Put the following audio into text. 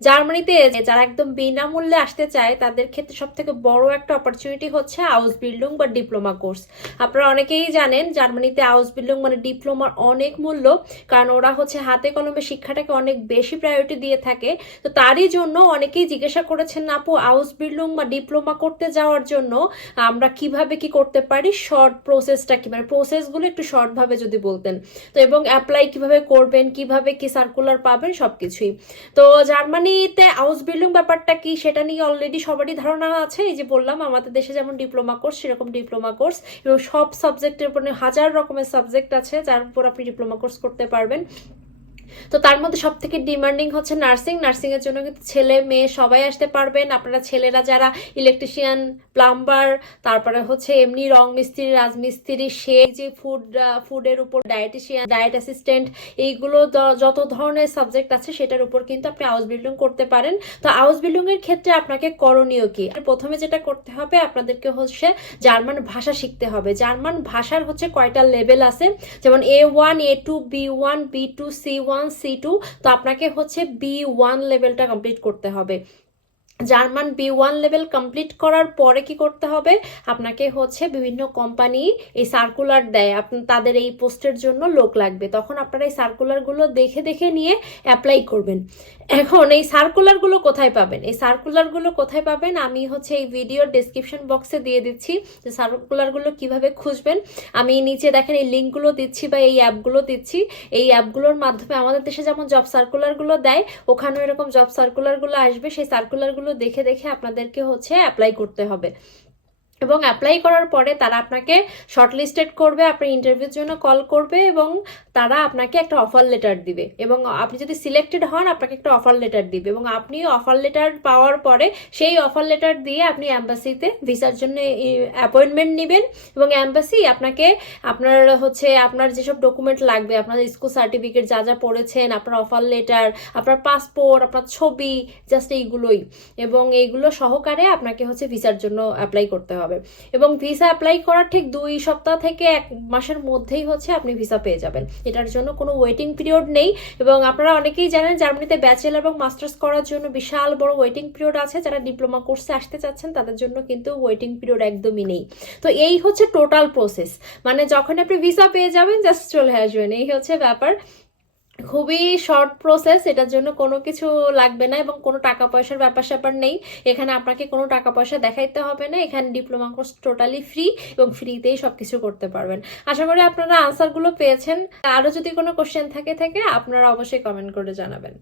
জার্মানিতে যারা একদম বিনামূল্যে আসতে চায়, তাদের ক্ষেত্রে সব থেকে বড় একটা অপরচুনিটি হচ্ছে আউস বিল্ডিং বা ডিপ্লোমা কোর্স আপনারা অনেকেই জানেন, জার্মানিতে আউস বিল্ডিং মানে ডিপ্লোমার অনেক মূল্য, কারণ ওরা হচ্ছে হাতে কলমে শিক্ষাটাকে অনেক বেশি প্রায়োরিটি দিয়ে থাকে। তো তারই জন্য অনেকেই জিজ্ঞাসা করেছেন, আপু আউস বিল্ডিং বা ডিপ্লোমা করতে যাওয়ার জন্য আমরা কীভাবে কি করতে পারি? শর্ট প্রসেসটা কি? মানে প্রসেসগুলো একটু শর্টভাবে যদি বলতেন। তো এবং অ্যাপ্লাই কীভাবে করবেন, কীভাবে কি সার্কুলার পাবেন, সবকিছুই। তো জার্মানিতে হাউস বিল্ডিং ব্যাপারটা কি সেটা নিয়ে অলরেডি সবারই ধারণা আছে। এই যে বললাম, আমাদের দেশে যেমন ডিপ্লোমা কোর্স সেরকম ডিপ্লোমা কোর্স এবং সব সাবজেক্টের উপর হাজার রকমের সাবজেক্ট আছে, যার উপর আপনি ডিপ্লোমা কোর্স করতে পারবেন। তো তার মধ্যে সব থেকে ডিমান্ডিং হচ্ছে নার্সিং নার্সিং এর জন্য কিন্তু ছেলে, মেয়ে সবাই আসতে পারবেন। আপনারা ছেলেরা যারা ইলেকট্রিশিয়ান প্লাম্বার তারপরে হচ্ছে এমনি রং মিস্ত্রি, রাজমিস্ত্রি, সে যে ফুড ফুডের উপর ডায়েটিশিয়ান ডায়েট অ্যাসিস্ট্যান্ট এইগুলো যত ধরনের সাবজেক্ট আছে সেটার উপর কিন্তু আপনি হাউস বিল্ডিং করতে পারেন। তো হাউস বিল্ডিং এর ক্ষেত্রে আপনাকে করণীয় কি? প্রথমে যেটা করতে হবে, আপনাদেরকে হচ্ছে জার্মান ভাষা শিখতে হবে। জার্মান ভাষার হচ্ছে কয়টা লেভেল আছে? যেমন A one A two B one B two C one C two তো আপনাকে হচ্ছে বি ওয়ান লেভেলটা কমপ্লিট করতে হবে। German B one level complete করার পরে কি করতে হবে? আপনাকে হচ্ছে বিভিন্ন কোম্পানি এই সার্কুলার দেয়। তাদের এই পোস্টের জন্য লোক লাগবে। তখন আপনারা এই সার্কুলারগুলো দেখে দেখে নিয়ে অ্যাপ্লাই করবেন। এখন এই সার্কুলারগুলো কোথায় পাবেন? এই সার্কুলারগুলো কোথায় পাবেন? আমি হচ্ছে এই ভিডিওর ডিসক্রিপশন বক্সে দিয়ে দিচ্ছি যে সার্কুলারগুলো কীভাবে খুঁজবেন। আমি নিচে দেখেন এই লিঙ্কগুলো দিচ্ছি বা এই অ্যাপগুলো দিচ্ছি। এই অ্যাপগুলোর মাধ্যমে আমাদের দেশে যেমন জব সার্কুলারগুলো দেয়, ওখানেও এরকম জব সার্কুলারগুলো আসবে। সেই সার্কুলারগুলো দেখে দেখে আপনাদেরকে হচ্ছে অ্যাপ্লাই করতে হবে। এবং অ্যাপ্লাই করার পরে তারা আপনাকে শর্টলিস্টেড করবে, আপনার ইন্টারভিউর জন্য কল করবে এবং তারা আপনাকে একটা অফার লেটার দিবে। এবং আপনি যদি সিলেক্টেড হন, আপনাকে একটা অফার লেটার দিবে এবং আপনি অফার লেটার পাওয়ার পরে সেই অফার লেটার দিয়ে আপনি অ্যাম্বাসিতে ভিসার জন্য অ্যাপয়েন্টমেন্ট নেবেন এবং অ্যাম্বাসি আপনাকে আপনার হচ্ছে আপনার যেসব ডকুমেন্ট লাগবে, আপনার স্কুল সার্টিফিকেট যা যা পড়েছেন, আপনার অফার লেটার আপনার পাসপোর্ট আপনার ছবি জাস্ট এইগুলোই। এবং এইগুলো সহকারে আপনাকে হচ্ছে ভিসার জন্য অ্যাপ্লাই করতে হবে। এবং ভিসা অ্যাপ্লাই করার ঠিক দুই সপ্তাহ থেকে এক মাসের মধ্যেই হচ্ছে আপনি ভিসা পেয়ে যাবেন। এটার জন্য কোনো ওয়েটিং পিরিয়ড নেই এবং আপনারা অনেকেই জানেন জার্মানিতে ব্যাচেলার এবং মাস্টার্স করার জন্য বিশাল বড় ওয়েটিং পিরিয়ড আছে। যারা ডিপ্লোমা কোর্সে আসতে চাচ্ছেন, তাদের জন্য কিন্তু ওয়েটিং পিরিয়ড একদমই নেই। তো এই হচ্ছে টোটাল প্রসেস মানে যখন আপনি ভিসা পেয়ে যাবেন জাস্ট চলে আসবেন। এই হচ্ছে ব্যাপার। খুবই শর্ট প্রসেস এটার জন্য কোনো কিছু লাগবে না এবং কোনো টাকা পয়সার ব্যাপার স্যাপার নেই। এখানে আপনাকে কোনো টাকা পয়সা দেখাইতে হবে না, এখানে ডিপ্লোমা কোর্স টোটালি ফ্রি এবং ফ্রিতেই সব কিছু করতে পারবেন। আশা করি আপনারা আনসারগুলো পেয়েছেন। আরও যদি কোনো কোশ্চেন থাকে থাকে, আপনারা অবশ্যই কমেন্ট করে জানাবেন।